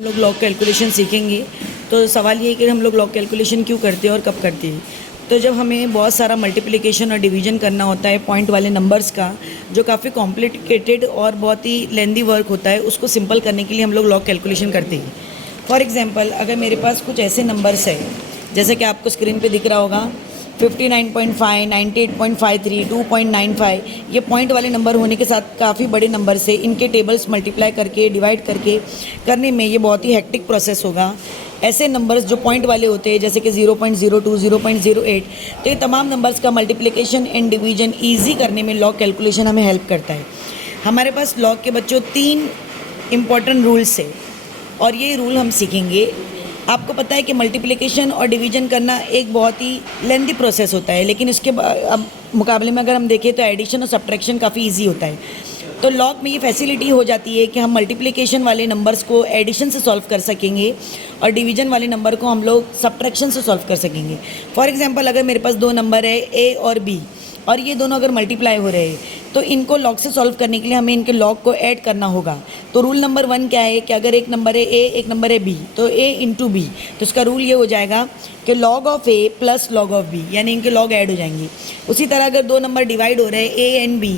हम लोग log calculation सीखेंगे। तो सवाल ये है कि हम लोग लॉग कैलकुलेशन क्यों करते हैं और कब करते हैं। तो जब हमें बहुत सारा मल्टीप्लिकेशन और डिवीजन करना होता है पॉइंट वाले नंबर्स का, जो काफ़ी कॉम्प्लिकेटेड और बहुत ही लेंदी वर्क होता है, उसको सिंपल करने के लिए हम लोग लॉग कैलकुलेशन करते हैं। फॉर एग्जांपल, अगर मेरे पास कुछ ऐसे नंबर्स है जैसे कि आपको स्क्रीन पे दिख रहा होगा 59.5, 98.53, 2.95, ये पॉइंट वाले नंबर होने के साथ काफ़ी बड़े नंबर से इनके टेबल्स मल्टीप्लाई करके डिवाइड करके करने में ये बहुत ही हेक्टिक प्रोसेस होगा। ऐसे नंबर्स जो पॉइंट वाले होते हैं जैसे कि 0.02, 0.08, तो ये तमाम नंबर्स का मल्टीप्लिकेशन एंड डिवीजन ईजी करने में लॉग कैलकुलेशन हमें हेल्प करता है। हमारे पास लॉग के बच्चों 3 इम्पॉर्टेंट रूल्स है और ये रूल हम सीखेंगे। आपको पता है कि मल्टीप्लिकेशन और डिवीजन करना एक बहुत ही लेंदी प्रोसेस होता है, लेकिन उसके अब मुकाबले में अगर हम देखें तो एडिशन और सब्ट्रैक्शन काफ़ी इजी होता है। तो लॉग में ये फैसिलिटी हो जाती है कि हम मल्टीप्लिकेशन वाले नंबर्स को एडिशन से सॉल्व कर सकेंगे और डिवीजन वाले नंबर को हम लोग सब्ट्रैक्शन से सॉल्व कर सकेंगे। फॉर एग्जांपल, अगर मेरे पास 2 नंबर है ए और बी और ये दोनों अगर मल्टीप्लाई हो रहे हैं तो इनको लॉग से सॉल्व करने के लिए हमें इनके लॉग को ऐड करना होगा। तो रूल नंबर 1 क्या है कि अगर एक नंबर है ए, एक नंबर है बी, तो ए इंटू बी, तो इसका रूल ये हो जाएगा कि log of A plus log of B, यानी इनके लॉग ऐड हो जाएंगे। उसी तरह अगर 2 नंबर डिवाइड हो रहे हैं ए एंड बी,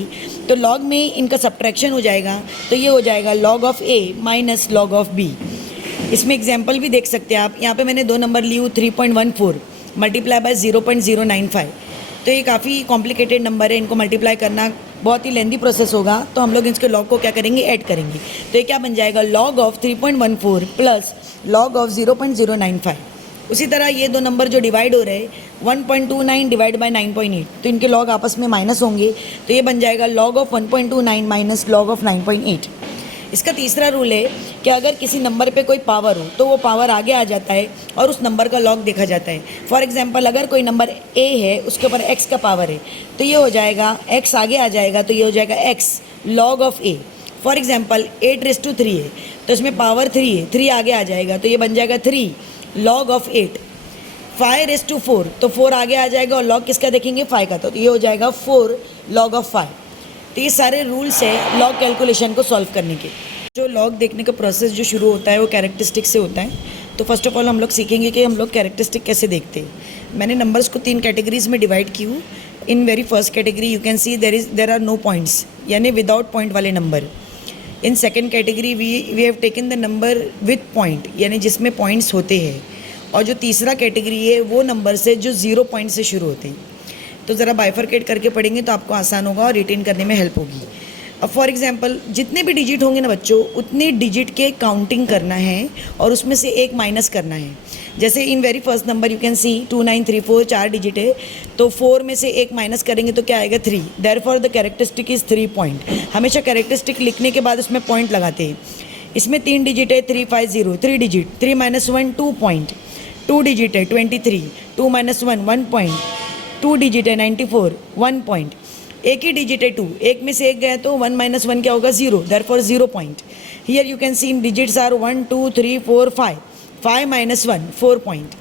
तो लॉग में इनका सब्ट्रैक्शन हो जाएगा, तो ये हो जाएगा log of A minus log of B. इसमें एग्जाम्पल भी देख सकते हैं आप। यहाँ पे मैंने 2 नंबर ली हूँ 3.14 मल्टीप्लाई बाय 0.095। तो ये काफ़ी कॉम्प्लिकेटेड नंबर है, इनको मल्टीप्लाई करना बहुत ही लेंदी प्रोसेस होगा। तो हम लोग इसके लॉग को क्या करेंगे, ऐड करेंगे। तो ये क्या बन जाएगा, log of 3.14 plus log of 0.095। उसी तरह ये 2 नंबर जो डिवाइड हो रहे हैं 1.29 डिवाइड बाय 9.8, तो इनके लॉग आपस में माइनस होंगे, तो ये बन जाएगा log of 1.29 minus log of 9.8। इसका तीसरा रूल है कि अगर किसी नंबर पे कोई पावर हो तो वो पावर आगे आ जाता है और उस नंबर का लॉग देखा जाता है। फॉर एग्जांपल, अगर कोई नंबर ए है, उसके ऊपर एक्स का पावर है, तो ये हो जाएगा एक्स आगे आ जाएगा, तो ये हो जाएगा x log of A. For example 8⁻³ है, तो इसमें पावर 3 है, 3 आगे आ जाएगा, तो ये बन जाएगा 3 लॉग ऑफ 8। 5⁻4, तो 4 आगे आ जाएगा और लॉग किसका देखेंगे, 5 का, तो ये हो जाएगा 4 लॉग ऑफ 5। तो ये सारे रूल्स है लॉग कैलकुलेशन को सॉल्व करने के। जो लॉग देखने का प्रोसेस जो शुरू होता है वो कैरेक्टरिस्टिक से होता है। तो फर्स्ट ऑफ ऑल हम लोग सीखेंगे कि हम लोग कैरेक्टरिस्टिक कैसे देखते हैं। मैंने नंबर्स को 3 कैटेगरीज में डिवाइड की हूँ। In very first category you can see there are no points, यानी विदाउट पॉइंट वाले नंबर। In second category we have taken the number with point, यानी जिसमें पॉइंट्स होते हैं। और जो तीसरा कैटेगरी है वो नंबर से जो 0 पॉइंट से शुरू होते हैं। तो ज़रा बाइफरकेट करके पढ़ेंगे तो आपको आसान होगा और रिटेन करने में हेल्प होगी। अब फॉर एग्जांपल, जितने भी डिजिट होंगे ना बच्चों, उतने डिजिट के काउंटिंग करना है और उसमें से एक माइनस करना है। जैसे इन very first number you can C 2934 4 digit है, तो 4 में से एक माइनस करेंगे तो क्या आएगा 3। Therefore the characteristic is 3 point. हमेशा कैरेक्टरिस्टिक लिखने के बाद उसमें पॉइंट लगाते हैं। इसमें 3 डिजिट है 350, 3 डिजिट, 3 - 1 2 पॉइंट। 2 डिजिट है 23, 2 - 1 1 पॉइंट। 2 डिजिट है 94 1 पॉइंट। एक ही डिजिट है 2, एक में से एक गया तो 1 - 1 क्या होगा 0, therefore 0 point. Here you can see in digits are 1 2 3 4 5, 5 - 1 4 point.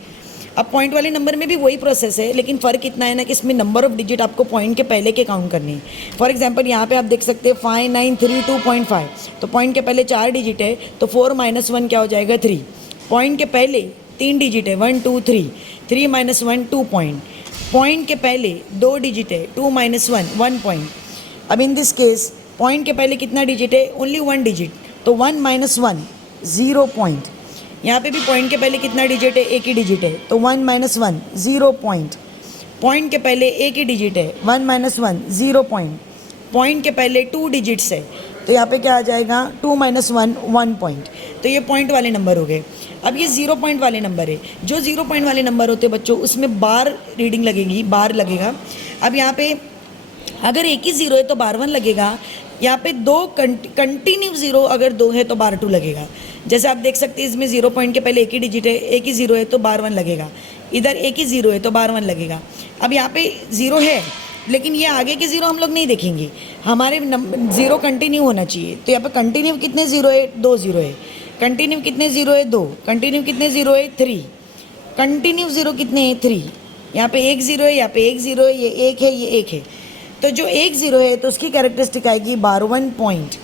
अब पॉइंट वाले नंबर में भी वही प्रोसेस है, लेकिन फ़र्क इतना है ना कि इसमें नंबर ऑफ डिजिट आपको पॉइंट के पहले के काउंट करने हैं। फॉर एग्जांपल, यहाँ पे आप देख सकते हैं 5932.5, तो पॉइंट के पहले 4 डिजिट है, तो 4 - 1 क्या हो जाएगा 3। पॉइंट के पहले 3 डिजिट है 1 2 3, 3 - 1 2 पॉइंट। पॉइंट के पहले 2 डिजिट है 2 - 1 1 पॉइंट। अब इन दिस केस पॉइंट के पहले कितना डिजिट है, ओनली 1 डिजिट, तो 1 - 1 0 पॉइंट। यहाँ पे भी पॉइंट के पहले कितना डिजिट है, एक ही डिजिट है, तो 1 - 1 0 पॉइंट। पॉइंट के पहले एक ही डिजिट है 1 - 1 0 पॉइंट। पॉइंट के पहले 2 डिजिट्स है, तो यहाँ पे क्या आ जाएगा 2 - 1 1 पॉइंट। तो ये पॉइंट वाले नंबर हो गए। अब ये 0 पॉइंट वाले नंबर है। जो 0 पॉइंट वाले नंबर होते हैं बच्चों, उसमें बार रीडिंग लगेगी, बार लगेगा। अब यहाँ पे अगर एक ही 0 है तो बार 1 लगेगा। यहाँ पे 2 कंटिन्यू 0 अगर 2 है तो बार 2 लगेगा। जैसे आप देख सकते हैं इसमें 0 पॉइंट के पहले एक ही डिजिट है, एक ही 0 है तो बार 1 लगेगा। इधर एक ही 0 है तो बार 1 लगेगा। अब यहाँ पे 0 है, लेकिन ये आगे के 0 हम लोग नहीं देखेंगे, हमारे 0 कंटिन्यू होना चाहिए। तो यहाँ पे कंटिन्यू कितने 0 है, 2 0 है। कंटिन्यू कितने 0 है, 2। कंटिन्यू कितने 0 है, 3। कंटिन्यू 0 कितने हैं, 3। यहाँ पे एक 0 है, यहाँ पे एक 0 है, ये एक है, ये एक है। तो जो एक 0 है तो उसकी कैरेक्टरिस्टिक आएगी बार 1 पॉइंट।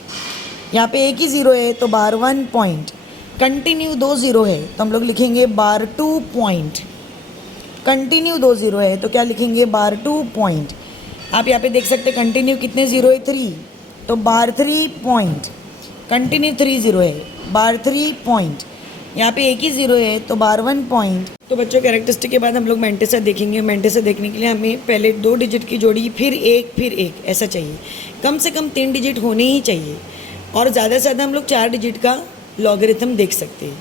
यहाँ पे एक ही 0 है तो बार 1 पॉइंट। कंटिन्यू 2 ज़ीरो है तो हम लोग लिखेंगे बार 2 पॉइंट। कंटिन्यू 2 ज़ीरो है तो क्या लिखेंगे बार 2 पॉइंट। आप यहाँ पे देख सकते हैं कंटिन्यू कितने ज़ीरो है 3, तो बार 3 पॉइंट। कंटिन्यू 3 ज़ीरो है बार 3 पॉइंट। यहाँ पे एक ही ज़ीरो है तो बार 1 पॉइंट। तो बच्चों कैरेक्टरिस्टिक के बाद हम लोग मेंटेसा देखेंगे। मेंटेसा देखने के लिए हमें पहले 2 डिजिट की जोड़ी फिर एक ऐसा चाहिए। कम से कम 3 डिजिट होने ही चाहिए और ज़्यादा से ज़्यादा हम लोग 4 डिजिट का लॉगरिथम देख सकते हैं।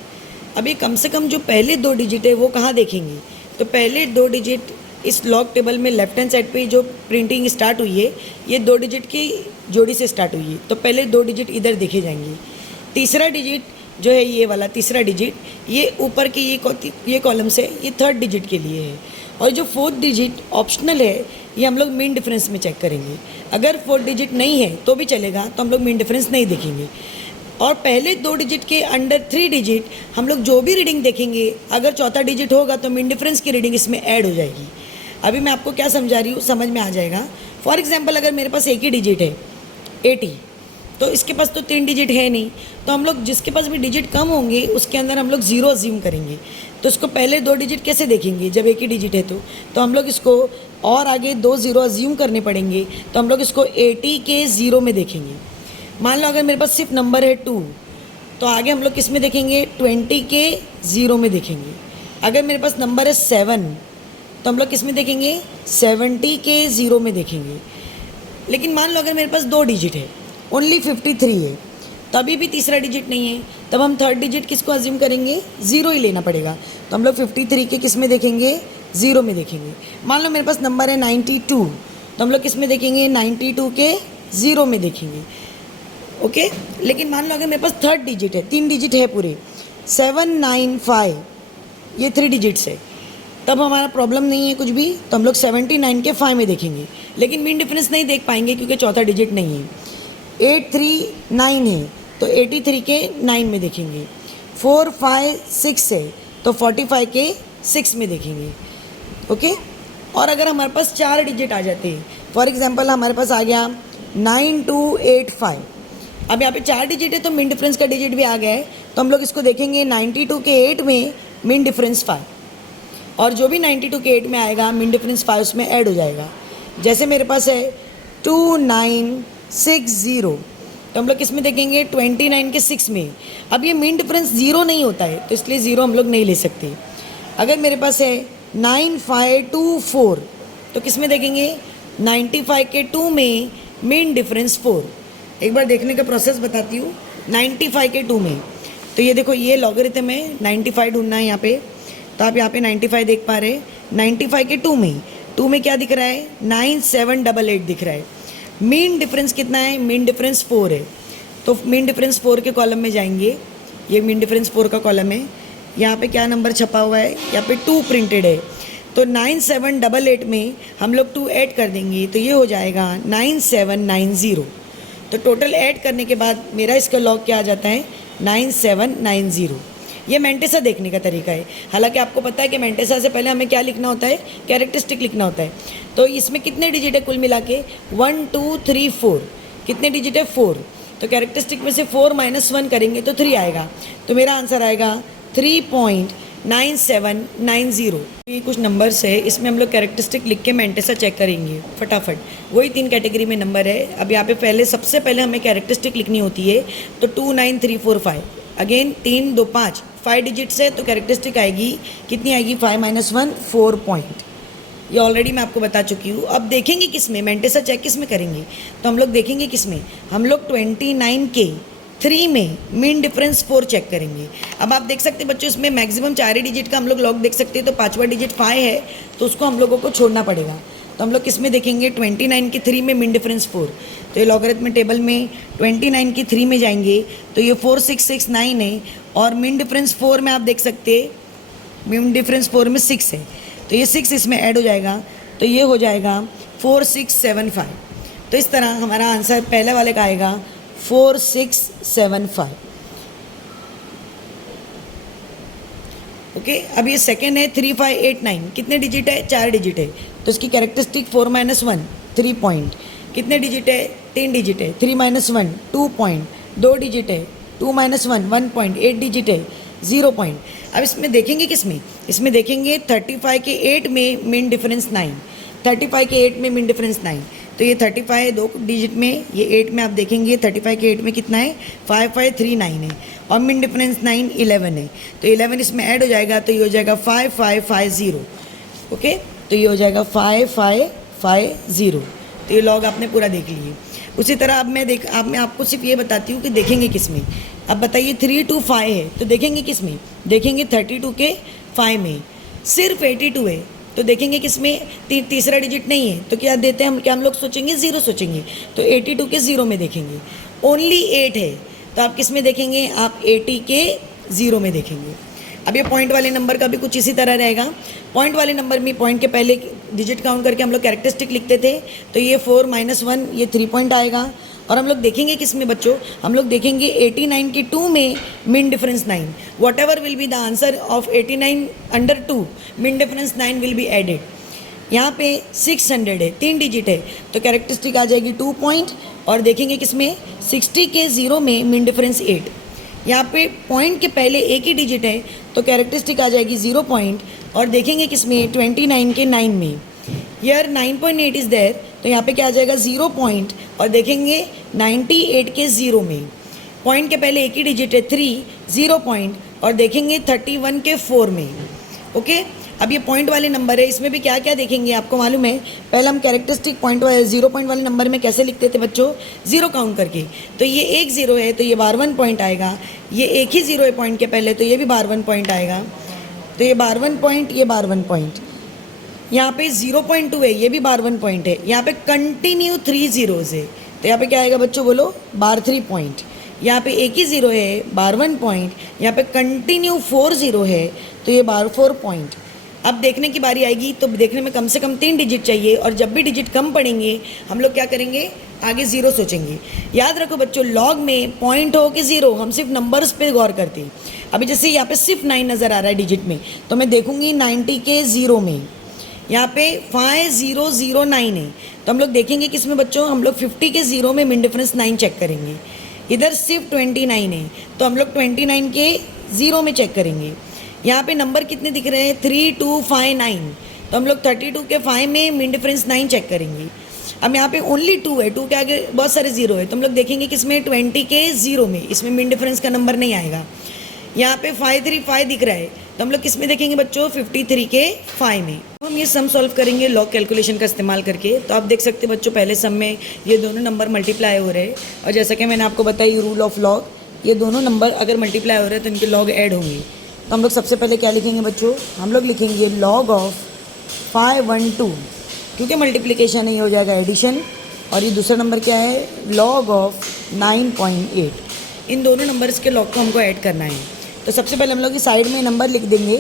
अभी कम से कम जो पहले 2 डिजिट है वो कहाँ देखेंगे, तो पहले 2 डिजिट इस लॉग टेबल में लेफ्ट हैंड साइड पे जो प्रिंटिंग स्टार्ट हुई है ये 2 डिजिट की जोड़ी से स्टार्ट हुई है, तो पहले 2 डिजिट इधर देखे जाएंगे। तीसरा डिजिट जो है ये वाला तीसरा डिजिट ये ऊपर के ये कॉलम से ये 3rd डिजिट के लिए है, और जो 4th डिजिट ऑप्शनल है ये हम लोग मीन डिफरेंस में चेक करेंगे। अगर 4th डिजिट नहीं है तो भी चलेगा, तो हम लोग मीन डिफरेंस नहीं देखेंगे। और पहले 2 डिजिट के अंडर 3 डिजिट हम लोग जो भी रीडिंग देखेंगे अगर चौथा डिजिट होगा तो मीन डिफरेंस की रीडिंग इसमें ऐड हो जाएगी। अभी मैं आपको क्या समझा रही हूँ समझ में आ जाएगा। फॉर एग्जांपल अगर मेरे पास एक ही डिजिट है 80, तो इसके पास तो 3 डिजिट है नहीं, तो हम लोग जिसके पास भी डिजिट कम होंगे उसके अंदर हम लोग 0 अज्यूम करेंगे। तो इसको पहले 2 डिजिट कैसे देखेंगे जब एक ही डिजिट है, तो हम लोग इसको और आगे 2 0 अज्यूम करने पड़ेंगे। तो हम लोग इसको 80 के 0 में देखेंगे। मान लो अगर मेरे पास सिर्फ नंबर है 2, तो आगे हम लोग किस में देखेंगे 20 के 0 में देखेंगे। अगर मेरे पास नंबर है 7, तो हम लोग किस में देखेंगे 70 के 0 में देखेंगे। लेकिन मान लो अगर मेरे पास 2 डिजिट है ओनली 53 है, तभी भी तीसरा डिजिट नहीं है, तब हम 3rd डिजिट किसको अज्यूम करेंगे 0 ही लेना पड़ेगा। तो हम लोग 53 के किस में देखेंगे 0 में देखेंगे। मान लो मेरे पास नंबर है 92, तो हम लोग किस में देखेंगे 92 के 0 में देखेंगे। ओके लेकिन मान लो अगर मेरे पास 3rd डिजिट है 3 डिजिट है पूरे 795, ये 3 डिजिट्स है, तब हमारा प्रॉब्लम नहीं है कुछ भी, तो हम लोग 79 के 5 में देखेंगे। लेकिन मीन डिफरेंस नहीं देख पाएंगे क्योंकि चौथा डिजिट नहीं है। 839 है तो 83 के 9 में देखेंगे। 456 है तो 45 के 6 में देखेंगे। ओके और अगर हमारे पास 4 डिजिट आ जाते हैं, फॉर एग्जांपल हमारे पास आ गया 9285, अब यहाँ पे 4 डिजिट है तो मीन डिफरेंस का डिजिट भी आ गया है, तो हम लोग इसको देखेंगे 92 के 8 में मीन डिफरेंस 5, और जो भी 92 के 8 में आएगा मीन डिफरेंस 5 उसमें ऐड हो जाएगा। जैसे मेरे पास है 2960, तो हम लोग किस में देखेंगे 29 के 6 में। अब ये मीन डिफरेंस 0 नहीं होता है तो इसलिए 0 हम लोग नहीं ले सकते। अगर मेरे पास है 9524, तो किस में देखेंगे 95 के 2 में मीन डिफरेंस 4। एक बार देखने का प्रोसेस बताती हूँ। 95 के 2 में, तो ये देखो ये लॉगरिथम है 95 ढूंढना है यहाँ पे, तो आप यहाँ पे 95 देख पा रहे हैं। 95 के 2 में क्या दिख रहा है 9788 दिख रहा है। मीन डिफरेंस कितना है मीन डिफरेंस 4 है, तो मीन डिफरेंस 4 के कॉलम में जाएंगे। ये मीन डिफरेंस 4 का कॉलम है। यहाँ पे क्या नंबर छपा हुआ है यहाँ पे 2 प्रिंटेड है, तो 9788 में हम लोग 2 ऐड कर देंगे तो ये हो जाएगा 9790। तो टोटल ऐड करने के बाद मेरा इसका लॉग क्या आ जाता है 9790। ये मेंटेसा देखने का तरीका है। हालांकि आपको पता है कि मेंटेसा से पहले हमें क्या लिखना होता है कैरेक्टरिस्टिक लिखना होता है। तो इसमें कितने डिजिट है कुल मिला के 1 2 3 4, कितने डिजिट है 4, तो कैरेक्टरिस्टिक में से 4 - 1 करेंगे तो 3 आएगा, तो मेरा आंसर आएगा 3.9790। ये कुछ नंबर्स है, इसमें हम लोग कैरेक्टरिस्टिक लिख के मेंटेसा चेक करेंगे फटाफट। वही 3 कैटेगरी में नंबर है। अब यहाँ पे सबसे पहले हमें कैरेक्टरिस्टिक लिखनी होती है, तो 29345 अगेन 3 2 5 डिजिट्स है, तो कैरेक्टरिस्टिक आएगी कितनी आएगी 5 - 1 4 पॉइंट। ये ऑलरेडी मैं आपको बता चुकी हूँ। अब देखेंगे किस में मेंटेसा चेक किस में करेंगे, तो हम लोग देखेंगे किस में हम लोग 29 के 3 में मीन डिफरेंस 4 चेक करेंगे। अब आप देख सकते हैं बच्चों इसमें मैक्सिमम 4 ही डिजिट का हम लोग लॉग देख सकते हैं, तो 5वां डिजिट 5 है तो उसको हम लोगों को छोड़ना पड़ेगा। तो हम लोग किस में देखेंगे 29 के 3 में मीन डिफरेंस 4, तो ये लॉगरिथम टेबल में 29 की 3 में जाएंगे तो ये 4669 है, और मीन डिफरेंस 4 में आप देख सकते हैं मीन डिफरेंस 4 में 6 है, तो ये 6 इसमें ऐड हो जाएगा, तो ये हो जाएगा 4675। तो इस तरह हमारा आंसर पहले वाले का आएगा 4675। ओके अब ये सेकेंड है 3589, कितने डिजिट है 4 डिजिट है, तो इसकी कैरेक्टरिस्टिक 4 - 1 3 पॉइंट, कितने डिजिट है 3 डिजिट है, 3 - 1 2 पॉइंट, 2 डिजिट है 2 माइनस 1 पॉइंट, 8 डिजिट है, 0 पॉइंट। अब इसमें देखेंगे किसमें, इसमें देखेंगे 35 के 8 में मीन डिफरेंस 9, 35 के 8 में मीन डिफरेंस 9, तो ये 35 है 2 डिजिट में, ये 8 में आप देखेंगे 35 के 8 में कितना है 5539 है, और मीन डिफरेंस 9 11 है, तो 11 इसमें ऐड हो जाएगा तो ये हो जाएगा 5550। ओके, तो ये हो जाएगा 5550। तो ये लॉग आपने पूरा देख लिए। उसी तरह अब मैं आपको सिर्फ ये बताती हूँ कि देखेंगे किस में। अब बताइए 3 to 5 है तो देखेंगे किस में, देखेंगे 32 के 5 में। सिर्फ 82 है तो देखेंगे किस में, तीसरा डिजिट नहीं है तो क्या देते हैं हम, क्या हम लोग सोचेंगे 0 सोचेंगे, तो 82 के 0 में देखेंगे। ओनली 8 है तो आप किस में देखेंगे, आप 80 के 0 में देखेंगे। अब ये पॉइंट वाले नंबर का भी कुछ इसी तरह रहेगा। पॉइंट वाले नंबर में पॉइंट के पहले डिजिट काउंट करके हम लोग कैरेक्टरिस्टिक लिखते थे, तो ये 4 - 1 ये 3 पॉइंट आएगा। और हम लोग देखेंगे किस में बच्चों, हम लोग देखेंगे 89 के 2 में mean difference 9, whatever will be the answer of 89 under 2 mean difference 9 will be added. यहाँ पे 600 है, 3 डिजिट है, तो कैरेक्टरिस्टिक आ जाएगी 2 पॉइंट। और देखेंगे किस में 60 के 0 में मीन डिफरेंस 8। यहाँ पे पॉइंट के पहले एक ही डिजिट है तो कैरेक्टरिस्टिक आ जाएगी 0 पॉइंट। और देखेंगे किस में 29 के 9 में, हियर 9.8 इज़ देयर, तो यहाँ पे क्या आ जाएगा 0 पॉइंट। और देखेंगे 98 के 0 में, पॉइंट के पहले एक ही डिजिट है 3, 0 पॉइंट। और देखेंगे 31 के 4 में। ओके, अब ये पॉइंट वाले नंबर है, इसमें भी क्या क्या देखेंगे आपको मालूम है। पहले हम कैरेक्टरिस्टिक पॉइंट 0 पॉइंट वाले नंबर में कैसे लिखते थे बच्चों, 0 काउंट करके, तो ये एक 0 है तो ये बार 1 पॉइंट आएगा, ये एक ही 0 है पॉइंट के पहले तो ये भी बार 1 पॉइंट आएगा, तो ये बार 1 पॉइंट, ये बार 1 पॉइंट। यहाँ पे 0.2 है, ये भी बार 1 पॉइंट है। यहाँ पे कंटिन्यू 3 zeros है तो यहाँ पे क्या आएगा बच्चों बोलो, बार 3 पॉइंट। यहाँ पे एक ही 0 है, बार 1 पॉइंट। यहाँ पे कंटिन्यू 4 0 है तो ये बार 4 पॉइंट। अब देखने की बारी आएगी तो देखने में कम से कम 3 डिजिट चाहिए, और जब भी डिजिट कम पड़ेंगे हम लोग क्या करेंगे, आगे 0 सोचेंगे। याद रखो बच्चों, लॉग में पॉइंट हो कि 0, हम सिर्फ नंबर्स पे गौर करते हैं। अभी जैसे यहाँ पे सिर्फ 9 नज़र आ रहा है डिजिट में, तो मैं देखूंगी 90 के 0 में। यहाँ पे 5009 है तो हम लोग देखेंगे किस में बच्चों, हम लोग 50 के 0 में मिन डिफरेंस 9 चेक करेंगे। इधर सिर्फ 29 है तो हम लोग 29 के 0 में चेक करेंगे। यहाँ पे नंबर कितने दिख रहे हैं, 3259, तो हम लोग 32 के 5 में मिन डिफरेंस 9 चेक करेंगे। अब यहाँ पे ओनली 2 है, 2 के आगे बहुत सारे 0 है तो हम लोग देखेंगे किसमें, 20 के 0 में, इसमें मिन डिफरेंस का नंबर नहीं आएगा। यहाँ पे 535 दिख रहा है तो हम लोग किस में देखेंगे बच्चों, 53 के 5 में। हम ये सम सॉल्व करेंगे लॉग कैलकुलेशन का इस्तेमाल करके। तो आप देख सकते हैं बच्चों, पहले सम में ये दोनों नंबर मल्टीप्लाई हो रहे हैं, और जैसा कि मैंने आपको बताया रूल ऑफ लॉग, ये दोनों नंबर अगर मल्टीप्लाई हो रहे हैं तो इनके लॉग ऐड होंगे। तो हम लोग सबसे पहले क्या लिखेंगे बच्चों, हम लोग लिखेंगे लॉग ऑफ 512, क्योंकि मल्टीप्लिकेशन ही हो जाएगा एडिशन। और ये दूसरा नंबर क्या है, लॉग ऑफ 9.8। इन दोनों नंबर्स के लॉग को हमको ऐड करना है। तो सबसे पहले हम लोग इस साइड में नंबर लिख देंगे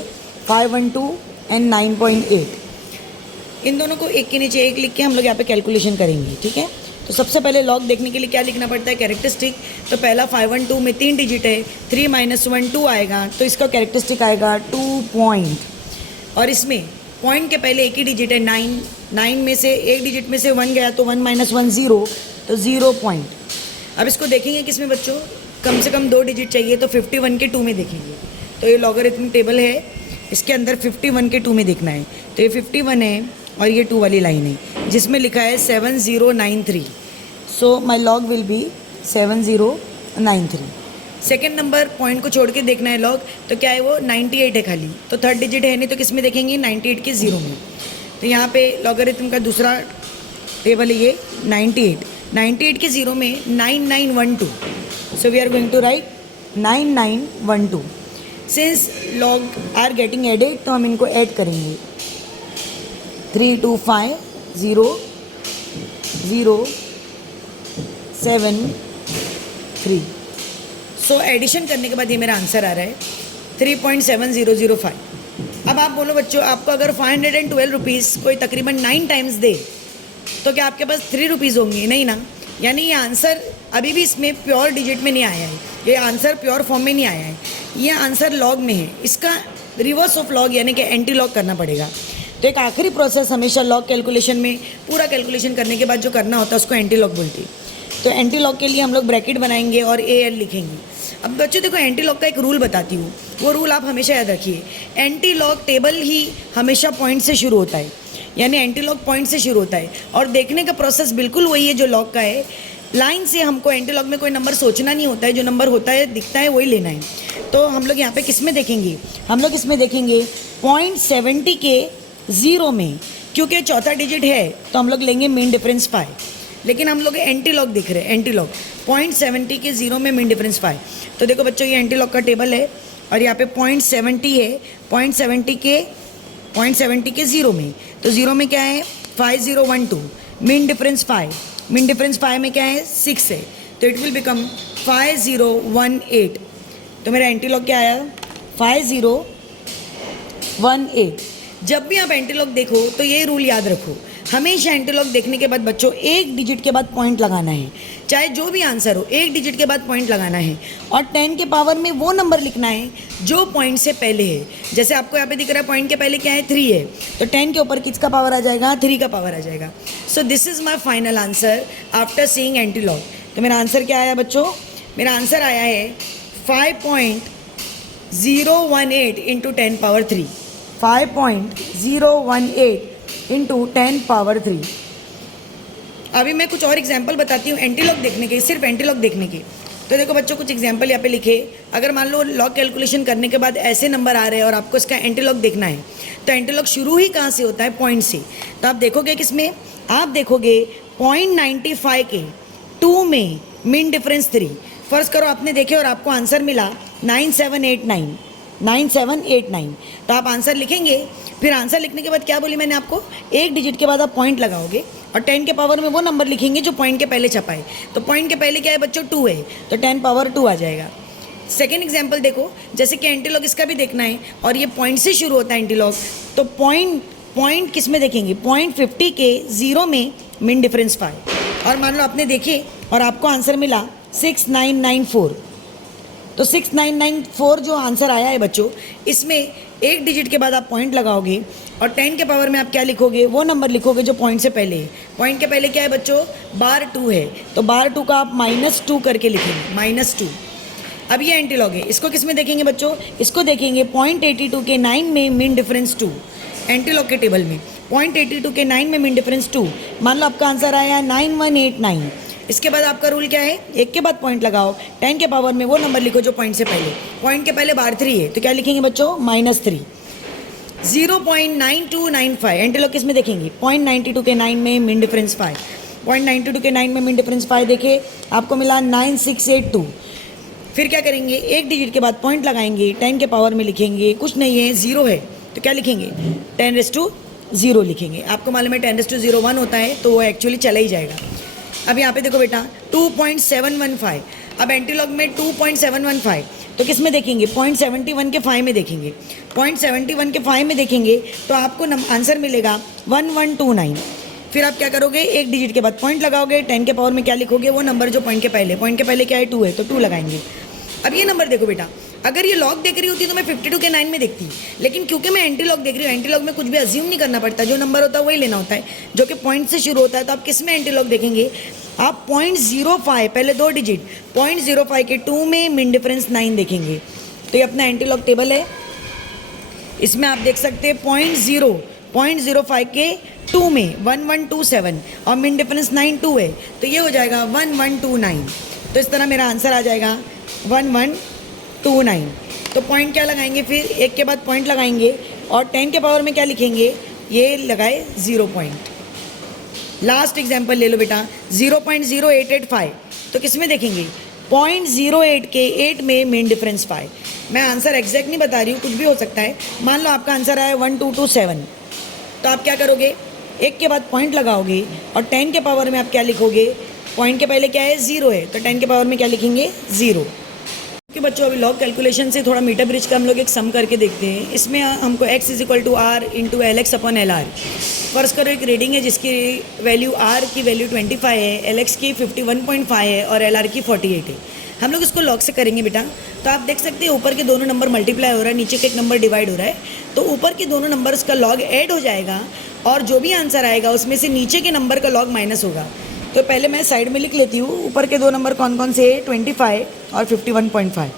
512 एंड 9.8। इन दोनों को एक के नीचे एक लिख के हम लोग यहाँ पे कैलकुलेशन करेंगे, ठीक है। तो सबसे पहले लॉग देखने के लिए क्या लिखना पड़ता है, कैरेक्टरिस्टिक। तो पहला 512 में 3 डिजिट है, 3 - 1 2 आएगा, तो इसका कैरेक्टरिस्टिक आएगा 2 पॉइंट। और इसमें पॉइंट के पहले एक ही डिजिट है 9, 9 में से एक डिजिट में से 1 गया तो 1 - 1 0, तो 0 पॉइंट। अब इसको देखेंगे किसमें बच्चों, कम से कम 2 डिजिट चाहिए तो 51 के 2 में देखेंगे। तो ये लॉगरिथमिक टेबल है, इसके अंदर 51 के 2 में देखना है। तो ये 51 है और ये 2 वाली लाइन है जिसमें लिखा है 7093। So my log will be 7093। Second number point को छोड़ के देखना है लॉग, तो क्या है वो 98 है खाली, तो थर्ड डिजिट है नहीं तो किस में देखेंगे, 98 के 0 में। तो यहाँ पे लॉगरिथम का दूसरा टेबल है ये 98 के 0 में 9912। So we are going to write 9912. Since log are getting added तो हम इनको ऐड करेंगे, 325 0 0 7 3। सो एडिशन करने के बाद ये मेरा आंसर आ रहा है 3.7005। अब आप बोलो बच्चों, आपको अगर 512 रुपीज़ कोई तकरीबन 9 टाइम्स दे तो क्या आपके पास 3 रुपीज़ होंगे, नहीं ना। यानी ये आंसर अभी भी इसमें प्योर डिजिट में नहीं आया है, ये आंसर प्योर फॉर्म में नहीं आया है, ये आंसर लॉग में है। इसका रिवर्स ऑफ लॉग यानी कि एंटी लॉग करना पड़ेगा। तो एक आखिरी प्रोसेस हमेशा लॉग कैलकुलेशन में, पूरा कैलकुलेशन करने के बाद जो करना होता है उसको एंटी लॉग बोलते हैं। तो एंटी लॉग के लिए हम लोग ब्रैकेट बनाएंगे और AL लिखेंगे। अब बच्चों देखो एंटी लॉग का एक रूल बताती हूँ, वो रूल आप हमेशा याद रखिए। एंटी लॉग टेबल ही हमेशा पॉइंट से शुरू होता है, यानी एंटी लॉग पॉइंट से शुरू होता है और देखने का प्रोसेस बिल्कुल वही है जो लॉग का है। लाइन से हमको एंटी लॉग में कोई नंबर सोचना नहीं होता है, जो नंबर होता है दिखता है वही लेना है। तो हम लोग यहाँ पे किस में देखेंगे, हम लोग इसमें देखेंगे 0.70 के 0 में, क्योंकि चौथा डिजिट है तो हम लोग लेंगे मीन डिफरेंस 5। लेकिन हम लोग एंटी लॉग देख रहे हैं, एंटी लॉग 0.70 के 0 में मीन डिफरेंस 5। तो देखो बच्चों ये एंटी लॉग का टेबल है और यहाँ पे 0.70 है, 0.70 के 0 में, तो 0 में क्या है 5012, मीन डिफरेंस 5, मीन डिफरेंस 5 में क्या है 6 है, तो इट विल बिकम 5018। तो मेरा एंटी लॉग क्या आया 5018। जब भी आप एंटी लॉग देखो तो ये रूल याद रखो, हमेशा एंटी लॉग देखने के बाद बच्चों एक डिजिट के बाद पॉइंट लगाना है, चाहे जो भी आंसर हो एक डिजिट के बाद पॉइंट लगाना है और 10 के पावर में वो नंबर लिखना है जो पॉइंट से पहले है। जैसे आपको यहाँ पे दिख रहा है पॉइंट के पहले क्या है 3 है, तो 10 के ऊपर किसका पावर आ जाएगा 3 का पावर आ जाएगा। So this is my final answer after seeing anti log. तो मेरा आंसर क्या आया बच्चों, मेरा आंसर आया है 5.018 इंटू 10 पावर 3, 5.018 इंटू 10 पावर 3। अभी मैं कुछ और एग्जाम्पल बताती हूँ एंटी लॉग देखने के, सिर्फ एंटी लॉग देखने के। तो देखो बच्चों कुछ एग्जाम्पल यहाँ पे लिखे। अगर मान लो लॉग कैलकुलेशन करने के बाद ऐसे नंबर आ रहे हैं और आपको इसका एंटी लॉग देखना है, तो एंटी लॉग शुरू ही कहाँ से होता है पॉइंट से। तो आप देखोगे किसमें, आप देखोगे 0.95 के 2 में मीन डिफरेंस 3। फर्ज करो आपने देखे और आपको आंसर मिला 9789, तो आप आंसर लिखेंगे। फिर आंसर लिखने के बाद क्या बोली मैंने आपको, एक डिजिट के बाद आप पॉइंट लगाओगे और 10 के पावर में वो नंबर लिखेंगे जो पॉइंट के पहले छपा है। तो पॉइंट के पहले क्या है बच्चों 2 है, तो 10 पावर 2 आ जाएगा। सेकेंड एग्जाम्पल देखो, जैसे कि एंटी लॉग इसका भी देखना है और ये पॉइंट से शुरू होता है एंटी लॉग, तो पॉइंट किस में देखेंगे 0.50 के 0 में मीन डिफरेंस 5। और मान लो आपने देखे और आपको आंसर मिला 6994, तो 6994 जो आंसर आया है बच्चों, इसमें एक डिजिट के बाद आप पॉइंट लगाओगे और 10 के पावर में आप क्या लिखोगे, वो नंबर लिखोगे जो पॉइंट से पहले है। पॉइंट के पहले क्या है बच्चों -2 है, तो -2 का आप -2 करके लिखेंगे, -2। अब ये एंटी लॉग है, इसको किस में देखेंगे बच्चों, इसको देखेंगे 0.82 के 9 में मीन डिफरेंस 2। एंटी लॉग के टेबल में 0.82 के 9 में मीन डिफरेंस 2। मान लो आपका आंसर आया 9189। इसके बाद आपका रूल क्या है, एक के बाद पॉइंट लगाओ, 10 के पावर में वो नंबर लिखो जो पॉइंट से पहले। पॉइंट के पहले बार 3 है, तो क्या लिखेंगे बच्चों -3। 0.9295 एंटी लॉग किस में देखेंगे, 0.92 के 9 में मीन डिफरेंस 5। 0.92 के 9 में मीन डिफरेंस 5 देखे, आपको मिला 9682। फिर क्या करेंगे, एक डिजिट के बाद पॉइंट लगाएंगे, 10 के पावर में लिखेंगे, कुछ नहीं है 0 है, तो क्या लिखेंगे 10⁻0 लिखेंगे। आपको मालूम है 10⁻01 होता है, तो वो एक्चुअली चला ही जाएगा। अब यहाँ पे देखो बेटा 2.715। अब एंटी लॉग में 2.715, तो किस में देखेंगे 0.71 के 5 में देखेंगे। 0.71 के 5 में देखेंगे तो आपको आंसर मिलेगा 1129। फिर आप क्या करोगे, एक डिजिट के बाद पॉइंट लगाओगे, 10 के पावर में क्या लिखोगे, वो नंबर जो पॉइंट के पहले क्या है 2 है, तो 2 लगाएंगे। अब ये नंबर देखो बेटा, अगर ये लॉग देख रही होती तो मैं 52 के 9 में देखती, लेकिन क्योंकि मैं एंटी लॉग देख रही हूँ, एंटी लॉग में कुछ भी अज्यूम नहीं करना पड़ता, जो नंबर होता है वही लेना होता है जो कि पॉइंट से शुरू होता है। तो आप किस में एंटी लॉग देखेंगे, आप 0.05 पहले 2 डिजिट 0.05 के 2 में मीन डिफरेंस 9 देखेंगे। तो ये अपना एंटी लॉग टेबल है, इसमें आप देख सकते हैं 0.05 के 2 में 1127 और मीन डिफरेंस 9 2 है, तो ये हो जाएगा 1129। तो इस तरह मेरा आंसर आ जाएगा 1129। तो पॉइंट क्या लगाएंगे, फिर एक के बाद पॉइंट लगाएंगे और 10 के पावर में क्या लिखेंगे, ये लगाए 0 पॉइंट। लास्ट एग्जाम्पल ले लो बेटा 0.0885, तो किस में देखेंगे 0.08 के 8 में मीन डिफरेंस 5। मैं आंसर एग्जैक्ट नहीं बता रही हूँ, कुछ भी हो सकता है। मान लो आपका आंसर आया 1227, तो आप क्या करोगे, एक के बाद पॉइंट लगाओगे और 10 के पावर में आप क्या लिखोगे, पॉइंट के पहले क्या है 0 है, तो 10 के पावर में क्या लिखेंगे 0। कि बच्चों अभी लॉग कैलकुलेशन से थोड़ा मीटर ब्रिज का हम लोग एक सम करके देखते हैं। इसमें हमको x = r × LX/LR। फर्ज करो एक रीडिंग है जिसकी वैल्यू r की वैल्यू 25 है, LX की 51.5 है और LR की 48 है। हम लोग इसको लॉग से करेंगे बेटा, तो आप देख सकते हैं ऊपर के दोनों नंबर मल्टीप्लाई हो रहा है, नीचे के एक नंबर डिवाइड हो रहा है, तो ऊपर के दोनों नंबर्स का लॉग ऐड हो जाएगा और जो भी आंसर आएगा उसमें से नीचे के नंबर का लॉग माइनस होगा। तो पहले मैं साइड में लिख लेती हूँ ऊपर के दो नंबर कौन कौन से, 25 और 51.5।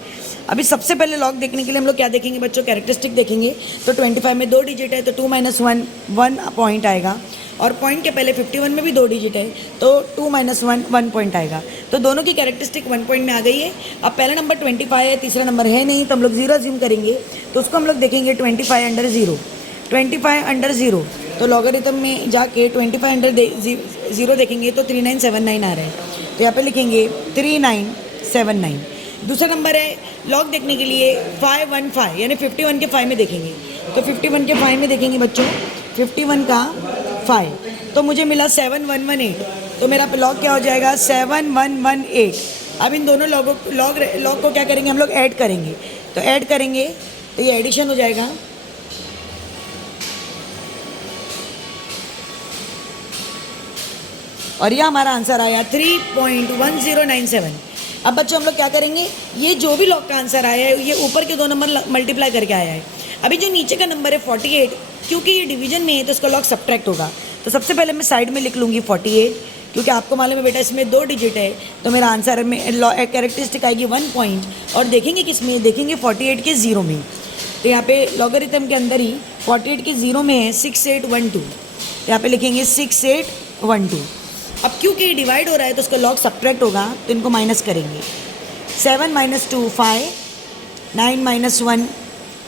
अभी सबसे पहले लॉग देखने के लिए हम लोग क्या देखेंगे बच्चों, कैरेक्टरिस्टिक देखेंगे। तो 25 में 2 डिजिट है तो 2 - 1 1 पॉइंट आएगा, और पॉइंट के पहले 51 में भी 2 डिजिट है तो 2 - 1 1 पॉइंट आएगा। तो दोनों की कैरेक्टरिस्टिक 1 पॉइंट में आ गई है। अब पहला नंबर 25 है, तीसरा नंबर है नहीं, तो हम लोग 0 अज्यूम करेंगे। तो उसको हम लोग देखेंगे 25 अंडर 0, 25 अंडर 0। तो लॉगरिथम में जाके 25 अंडर 0 देखेंगे तो 3979 आ रहा है। तो यहाँ पे लिखेंगे 3979। दूसरा नंबर है लॉग देखने के लिए 515, यानी 51 के 5 में देखेंगे। तो 51 के 5 में देखेंगे बच्चों, 51 का 5, तो मुझे मिला 7118। तो मेरा लॉग क्या हो जाएगा, 7118। अब इन दोनों लॉग को क्या करेंगे हम लोग, ऐड करेंगे। तो ऐड करेंगे तो ये एडिशन हो जाएगा। और ये हमारा आंसर आया 3.1097। अब बच्चों हम लोग क्या करेंगे, ये जो भी लॉग का आंसर आया है ये ऊपर के दो नंबर मल्टीप्लाई करके आया है। अभी जो नीचे का नंबर है 48, क्योंकि ये डिवीजन में है तो इसका लॉग सब्ट्रैक्ट होगा। तो सबसे पहले मैं साइड में लिख लूँगी 48, क्योंकि आपको मालूम है बेटा इसमें 2 डिजिट है। तो मेरा आंसर में कैरेक्टरिस्टिक आएगी 1 पॉइंट, और देखेंगे किस में, देखेंगे 48 के 0 में। तो यहाँ पे लॉगरिथम के अंदर ही 48 के 0 में है 6812। यहाँ पे लिखेंगे 6812। अब क्योंकि ये डिवाइड हो रहा है तो उसका लॉग सब्ट्रैक्ट होगा, तो इनको माइनस करेंगे। 7 - 2 5, 9 - 1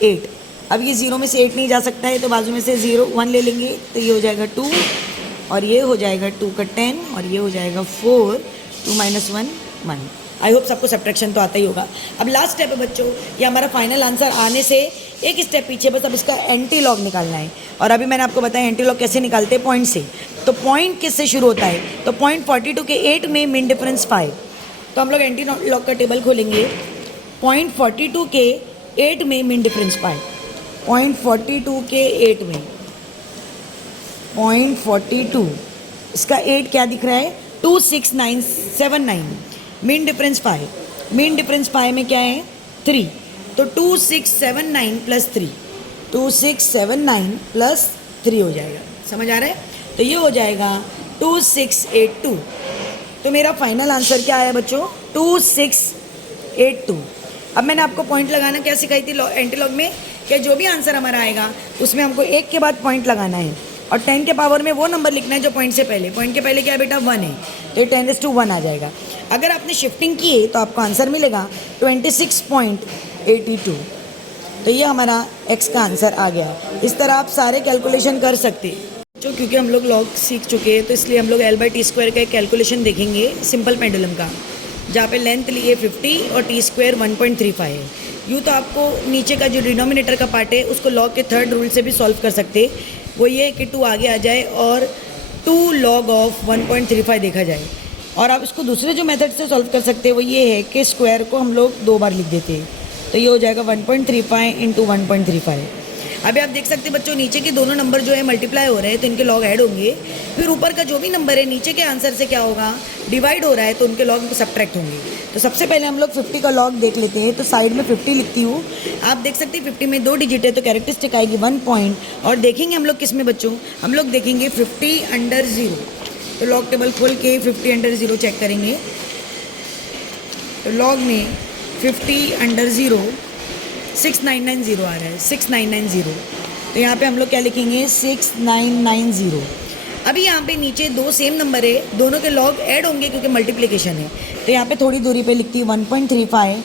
8। अब ये 0 में से 8 नहीं जा सकता है, तो बाजू में से 0 1 ले लेंगे, तो ये हो जाएगा 2, और ये हो जाएगा 2 का 10, और ये हो जाएगा 4, 2 - 1 1। आई होप सबको सब्ट्रैक्शन तो आता ही होगा। अब लास्ट स्टेप है बच्चों, ये हमारा फाइनल आंसर आने से एक स्टेप पीछे, बस अब इसका एंटी लॉग निकालना है। और अभी मैंने आपको बताया एंटी लॉग कैसे निकालते हैं, पॉइंट से। तो पॉइंट किससे शुरू होता है, तो पॉइंट 42 के 8 में मीन डिफरेंस 5। तो हम लोग एंटी लॉग का टेबल खोलेंगे। पॉइंट 42 के 8 में मीन डिफरेंस 5, पॉइंट 42 के 8 में, पॉइंट 42 इसका 8 क्या दिख रहा है, 26979। मीन डिफरेंस 5, मीन डिफरेंस 5 में क्या है 3, तो 2679 प्लस 3, 2679 प्लस 3 हो जाएगा। समझ आ रहा है, तो ये हो जाएगा 2682। तो मेरा फाइनल आंसर क्या आया बच्चों, 2682। अब मैंने आपको पॉइंट लगाना क्या सिखाई थी एंटी लॉग में, कि जो भी आंसर हमारा आएगा उसमें हमको 1 के बाद पॉइंट लगाना है, और 10 के पावर में वो नंबर लिखना है जो पॉइंट से पहले, पॉइंट के पहले क्या है बेटा 1 है, तो ये 10⁻1 आ जाएगा। अगर आपने शिफ्टिंग की है तो आपको आंसर मिलेगा 26.82। तो ये हमारा x का आंसर आ गया। इस तरह आप सारे कैलकुलेशन कर सकते हैं। जो क्योंकि हम लोग लॉग सीख चुके हैं तो इसलिए हम लोग L/T² का एक कैलकुलेशन देखेंगे सिंपल पेंडुलम का, जहाँ पे लेंथ लिए 50 और T² 1.35 है। यूँ तो आपको नीचे का जो डिनोमिनेटर का पार्ट है उसको लॉग के 3rd रूल से भी सॉल्व कर सकते, वो ये है कि 2 आगे आ जाए और 2 log ऑफ 1.35 देखा जाए। और आप इसको दूसरे जो मेथड से सॉल्व कर सकते हैं वो ये है कि स्क्वायर को हम लोग 2 बार लिख देते हैं, तो ये हो जाएगा 1.35 इंटू 1.35। अभी आप देख सकते हैं बच्चों नीचे के दोनों नंबर जो है मल्टीप्लाई हो रहे हैं तो इनके लॉग ऐड होंगे, फिर ऊपर का जो भी नंबर है नीचे के आंसर से क्या होगा, डिवाइड हो रहा है तो उनके लॉग सब्ट्रैक्ट होंगे। तो सबसे पहले हम लोग 50 का लॉग देख लेते हैं। तो साइड में 50 लिखती हूँ, आप देख सकते हैं 50 में 2 डिजिट है तो कैरेक्टरिस्टिक आएगी 1 पॉइंट, और देखेंगे हम लोग किस में बच्चों, हम लोग देखेंगे 50 अंडर 0। तो लॉग टेबल खोल के 50 अंडर 0 चेक करेंगे। तो लॉग में 50 अंडर 0 6990 आ रहा है, 6990। तो यहाँ पे हम लोग क्या लिखेंगे 6990। अभी यहाँ पे नीचे 2 सेम नंबर है, दोनों के लॉग ऐड होंगे क्योंकि मल्टीप्लिकेशन है। तो यहाँ पे थोड़ी दूरी पे लिखती है 1.35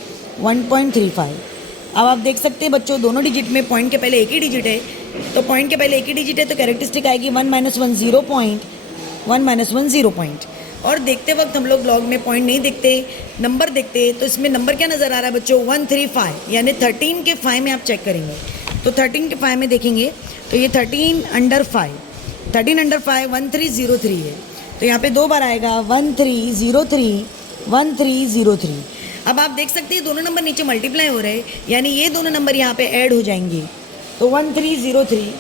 1.35। अब आप देख सकते हैं बच्चों दोनों डिजिट में पॉइंट के पहले एक ही डिजिट है, तो पॉइंट के पहले एक ही डिजिट है तो कैरेक्टरिस्टिक आएगी 1 - 1 0 पॉइंट, 1 - 1 0 पॉइंट। और देखते वक्त हम लोग लॉग में पॉइंट नहीं देखते, नंबर देखते, तो इसमें नंबर क्या नज़र आ रहा है बच्चों 135, यानी 13 के 5 में आप चेक करेंगे। तो 13 के 5 में देखेंगे तो ये 13 अंडर 5, 13 अंडर 5 1303 है। तो यहाँ पे 2 बार आएगा 1303 1303। अब आप देख सकते हैं दोनों नंबर नीचे मल्टीप्लाई हो रहे हैं, यानी ये दोनों नंबर यहाँ पे ऐड हो जाएंगे। तो 1303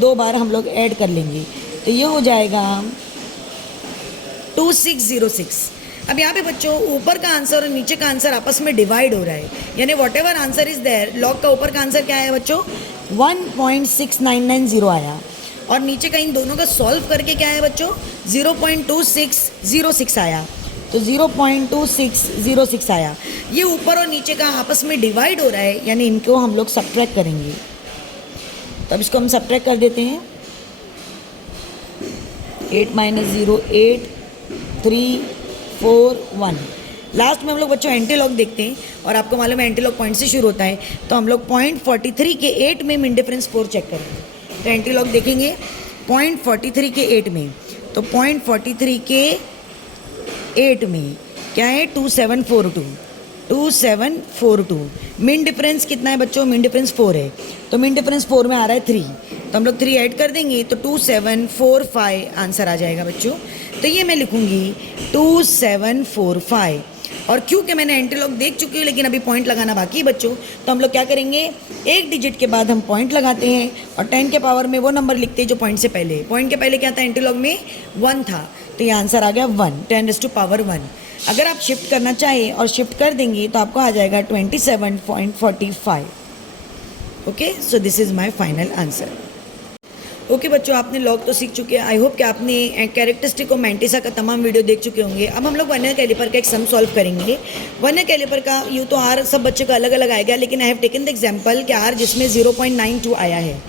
2 बार हम लोग ऐड कर लेंगे, तो ये हो जाएगा 2606। अब यहाँ पे बच्चों ऊपर का आंसर और नीचे का आंसर आपस में डिवाइड हो रहा है, यानी whatever answer is there, log का ऊपर का आंसर क्या आया बच्चों 1.6990 आया, और नीचे का इन दोनों का सॉल्व करके क्या है बच्चों 0.2606 आया। तो 0.2606 आया। ये ऊपर और नीचे का आपस में डिवाइड हो रहा है, यानी इनको हम लोग सब्ट्रैक्ट करेंगे। तब इसको हम सब्ट्रैक्ट कर देते हैं। 8 - 0 8 3 4 1। लास्ट में हम लोग बच्चों एंटीलॉग देखते हैं, और आपको मालूम है एंटीलॉग पॉइंट से शुरू होता है। तो हम लोग 0.43 के 8 में मीन डिफरेंस 4 चेक करेंगे। तो एंटीलॉग देखेंगे 0.43 के 8 में। तो 0.43 के 8 में क्या है 2742 मीन डिफरेंस कितना है बच्चों, मीन डिफरेंस 4 है। तो मीन डिफरेंस 4 में आ रहा है 3, तो हम लोग 3 ऐड कर देंगे तो 2745 आंसर आ जाएगा बच्चों। तो ये मैं लिखूंगी 2745। और क्योंकि मैंने एंटीलॉग देख चुकी हूँ लेकिन अभी पॉइंट लगाना बाकी है बच्चों, तो हम लोग क्या करेंगे, एक डिजिट के बाद हम पॉइंट लगाते हैं और 10 के पावर में वो नंबर लिखते हैं जो पॉइंट से पहले। पॉइंट के पहले क्या था एंटीलॉग में 1 था, तो ये आंसर आ गया 1, 10⁻⁴ अगर आप शिफ्ट करना चाहें और शिफ्ट कर देंगी तो आपको आ जाएगा 27.45। Okay, so this is my final answer. Okay बच्चों, आपने लॉग तो सीख चुके हैं। आई होप कि आपने कैरेक्टरिस्टिक और मैंटिसा का तमाम वीडियो देख चुके होंगे। अब हम लोग वर्नियर कैलिपर का एक सम सॉल्व करेंगे। वर्नियर कैलिपर का यूँ तो आर सब बच्चों का अलग अलग आएगा, लेकिन I have taken the example कि आर जिसमें 0.92 आया है।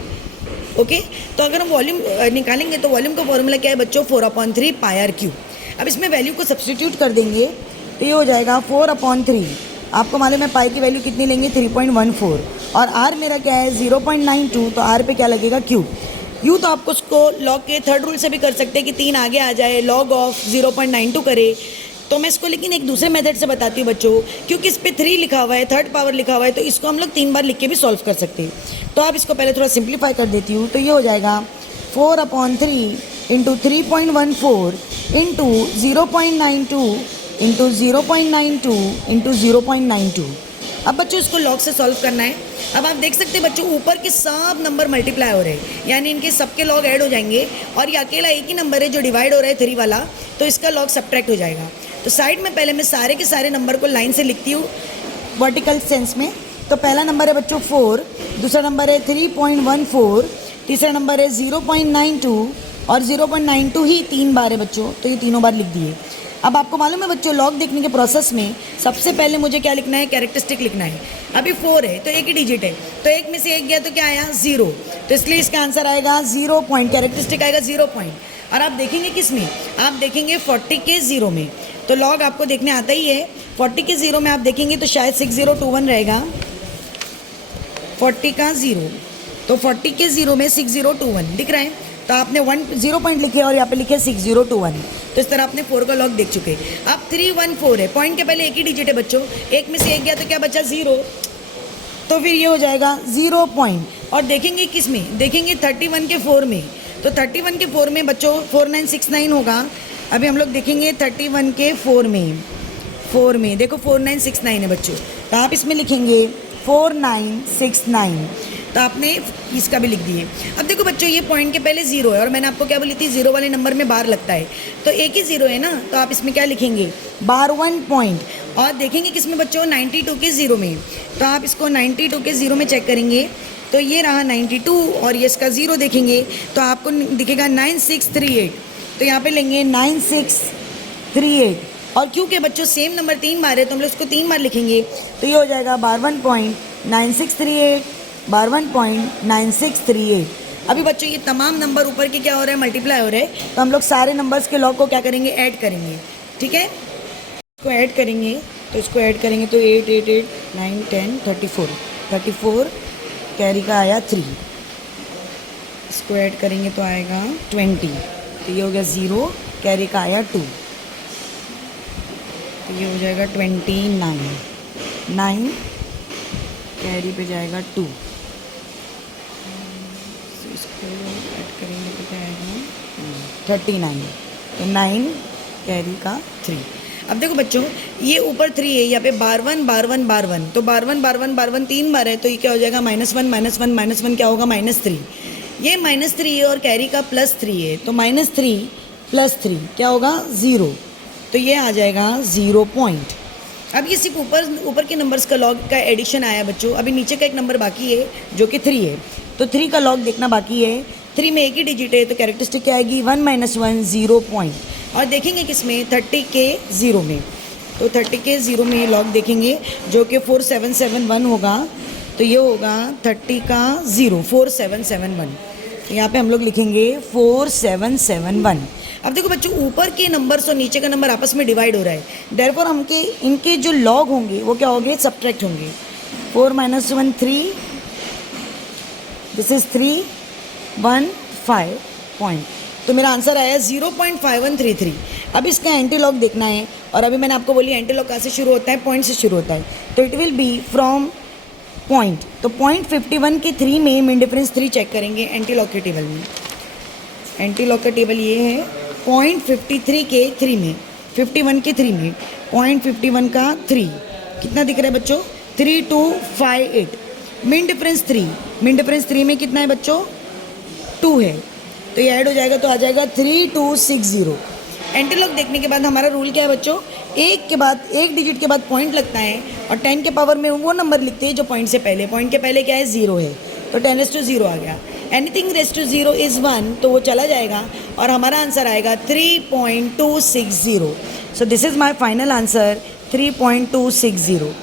ओके, तो अगर हम वॉल्यूम निकालेंगे तो वॉल्यूम का फॉर्मूला क्या है बच्चों 4/3 πr3। अब इसमें वैल्यू को सब्सटीट्यूट कर देंगे तो ये हो जाएगा 4/3। आपको मालूम है पाई की वैल्यू कितनी लेंगे 3.14, और आर मेरा क्या है 0.92, तो आर पे क्या लगेगा क्यूब। यूँ तो आपको उसको लॉग के थर्ड रूल से भी कर सकते हैं कि 3 आगे आ जाए, लॉग ऑफ 0.92 करे। तो मैं इसको लेकिन एक दूसरे मेथड से बताती हूँ बच्चों, क्योंकि इस पर 3 लिखा हुआ है, थर्ड पावर लिखा हुआ है, तो इसको हम लोग 3 बार लिख के भी सॉल्व कर सकते हैं। तो आप इसको पहले थोड़ा सिंप्लीफाई कर देती हूँ, तो ये हो जाएगा 4/3 × 3.14 × 0.92 × 0.92 × 0.92। अब बच्चों इसको लॉग से सॉल्व करना है। अब आप देख सकते हैं बच्चों ऊपर के सब नंबर मल्टीप्लाई हो रहे हैं, यानी इनके सबके लॉग ऐड हो जाएंगे, और ये अकेला एक ही नंबर है जो डिवाइड हो रहा है 3 वाला, तो इसका लॉग सब्ट्रैक्ट हो जाएगा। तो साइड में पहले मैं सारे के सारे नंबर को लाइन से लिखती हूँ वर्टिकल सेंस में। तो पहला नंबर है बच्चों 4, दूसरा नंबर है 3.14, तीसरा नंबर है 0.92, और 0.92 ही 3 बार है बच्चों, तो ये तीनों बार लिख दिए। अब आपको मालूम है बच्चों लॉग देखने के प्रोसेस में सबसे पहले मुझे क्या लिखना है, कैरेक्टरिस्टिक लिखना है। अभी 4 है तो एक ही डिजिट है, तो एक में से एक गया तो क्या आया 0, तो इसलिए इसका आंसर आएगा 0 पॉइंट, कैरेक्टरिस्टिक आएगा 0 पॉइंट। और आप देखेंगे किस में, आप देखेंगे 40 के 0 में। तो लॉग आपको देखने आता ही है, 40 के 0 में आप देखेंगे तो शायद 6021 रहेगा, 40 का 0, तो 40 के 0 में 6021 दिख रहा है। तो आपने 0 पॉइंट लिखे और यहाँ पे लिखे 6021, तो इस तरह आपने 4 का लॉग देख चुके। अब 314 है, पॉइंट के पहले एक ही डिजिट है बच्चों, एक में से एक गया तो क्या बचा 0, तो फिर ये हो जाएगा 0 पॉइंट। और देखेंगे किस में, देखेंगे 31 के 4 में। तो 31 के 4 में बच्चों 4969 होगा। अभी हम लोग देखेंगे 31 के 4 में देखो 4969 है बच्चों, तो आप इसमें लिखेंगे 4969, तो आपने इसका भी लिख दिए। अब देखो बच्चों ये पॉइंट के पहले 0 है, और मैंने आपको क्या बोली थी 0 वाले नंबर में बार लगता है, तो एक ही 0 है ना, तो आप इसमें क्या लिखेंगे 12 पॉइंट। और देखेंगे किसमें बच्चों 92 के 0 में, तो आप इसको 92 के 0 में चेक करेंगे तो ये रहा 92, और ये इसका 0 देखेंगे तो आपको दिखेगा 9638, तो यहाँ पे लेंगे 9638। और क्योंकि बच्चों सेम नंबर 3 बार है तो हम लोग उसको 3 बार लिखेंगे, तो ये हो जाएगा 12.9638, 12.9638। अभी बच्चों ये तमाम नंबर ऊपर के क्या हो रहा है, मल्टीप्लाई हो रहे हैं, तो हम लोग सारे नंबर्स के लॉग को क्या करेंगे, ऐड करेंगे। ठीक है, इसको ऐड करेंगे, तो इसको ऐड करेंगे तो 8 8 8 9 10 34 कैरी का आया 3, इसको ऐड करेंगे तो आएगा 20, तो ये हो गया 0, कैरी का आया 2, तो ये हो जाएगा 29, 9 कैरी पे जाएगा 2, इसको ऐड करेंगे तो क्या आएगा 39, तो 9 कैरी का 3। अब देखो बच्चों ये ऊपर 3 है, यहाँ पे 12 12 12, तो 12 12 12 3 बार है, तो ये क्या हो जाएगा -1 -1 क्या होगा -3। ये -3 है और कैरी का +3 है, तो -3 + 3 क्या होगा 0, तो ये आ जाएगा 0 पॉइंट। अब ये सिर्फ ऊपर के नंबर्स का लॉग का एडिशन आया बच्चों। अभी नीचे का एक नंबर बाकी है जो कि 3 है, तो 3 का लॉग देखना बाकी है। 3 में एक ही डिजिट है तो कैरेक्टरिस्टिक क्या आएगी 1 - 1 0 पॉइंट। और देखेंगे किसमें 30 के 0 में, तो 30 के 0 में लॉग देखेंगे जो कि 4771 होगा, तो ये होगा 30 का 0 4771। यहाँ पे हम लोग लिखेंगे 4771। अब देखो बच्चों ऊपर के नंबर्स और नीचे का नंबर आपस में डिवाइड हो रहा है, देयरफॉर हमके इनके जो लॉग होंगे वो क्या होंगे सब्ट्रैक्ट होंगे। 4 - 1 3, दिस इज 3 1 5 पॉइंट, तो मेरा आंसर आया 0.5133। अब इसका एंटी लॉग देखना है, और अभी मैंने आपको बोली एंटी लॉग कहाँ से शुरू होता है, पॉइंट से शुरू होता है, तो it will be from point. तो 0.51 के 3 में मीन डिफरेंस 3 चेक करेंगे एंटी लॉग के टेबल में। एंटी लॉग का टेबल ये है 0.53 के 3 में, 51 के 3 में 0.51 का 3 कितना दिख रहा है बच्चों 3258। मीन डिफरेंस 3, मीन डिफरेंस 3 में कितना है बच्चों 2 है, तो ये ऐड हो जाएगा तो आ जाएगा 3260। एंटी लॉग देखने के बाद हमारा रूल क्या है बच्चों, एक के बाद एक डिजिट के बाद पॉइंट लगता है, और 10 के पावर में वो नंबर लिखते हैं जो पॉइंट से पहले, पॉइंट के पहले क्या है 0 है, तो 10⁻0 आ गया। एनीथिंग रेस टू 0 इज़ 1, तो वो चला जाएगा और हमारा आंसर आएगा 3.260। So this is my final answer 3.260।